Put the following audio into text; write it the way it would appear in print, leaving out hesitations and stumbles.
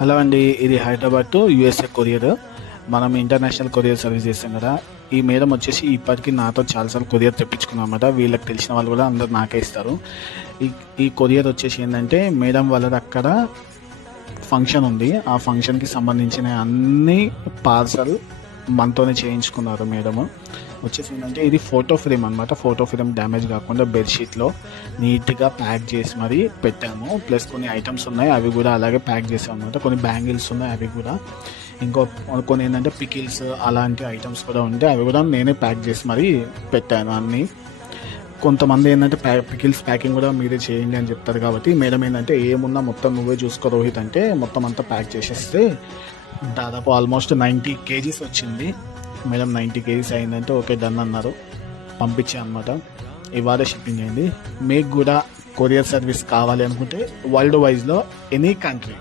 Hello అండి, ఇది Hyderabad to USA courier. మనం ఇంటర్నేషనల్ కొరియర్ సర్వీస్ చేస్తాం కదా. ఈ మేడం వచ్చేసి ఇప్పటికీ నాతో చాలాసార్లు కొరియర్ తెప్పించుకున్నాం అన్నమాట. వీళ్ళకి తెలిసిన వాళ్ళు కూడా అందరు నాకే ఇస్తారు. ఈ కొరియర్ వచ్చేసి ఏంటంటే, మేడం వాళ్ళది అక్కడ ఫంక్షన్ ఉంది. ఆ ఫంక్షన్కి సంబంధించిన అన్ని పార్సల్ మనతోనే చేయించుకున్నారు. మేడము వచ్చేసి ఏంటంటే, ఇది ఫోటో ఫ్రేమ్ అనమాట. ఫోటో ఫ్రేమ్ డ్యామేజ్ కాకుండా బెడ్షీట్లో నీట్గా ప్యాక్ చేసి మరీ పెట్టాము. ప్లస్ కొన్ని ఐటమ్స్ ఉన్నాయి, అవి కూడా అలాగే ప్యాక్ చేసాం అనమాట. కొన్ని బ్యాంగిల్స్ ఉన్నాయి, అవి కూడా. ఇంకో కొన్ని ఏంటంటే పికిల్స్ అలాంటి ఐటమ్స్ కూడా ఉంటే అవి కూడా నేనే ప్యాక్ చేసి మరీ పెట్టాను అన్నీ. కొంతమంది ఏంటంటే పికిల్స్ ప్యాకింగ్ కూడా మీరే చేయండి అని చెప్తారు. కాబట్టి మేడం ఏంటంటే, ఏమున్నా మొత్తం నువ్వే చూసుకో రోహిత్ అంటే మొత్తం అంతా ప్యాక్ చేసేస్తే దాదాపు ఆల్మోస్ట్ 90 kgs వచ్చింది. మేడం 90 kgs అయిందంటే ఓకే డన్ అన్నారు. పంపించే అనమాట. ఇవాళ షిప్పింగ్ అయింది. మీకు కూడా కొరియర్ సర్వీస్ కావాలి అనుకుంటే వరల్డ్ వైజ్లో ఎనీ కంట్రీ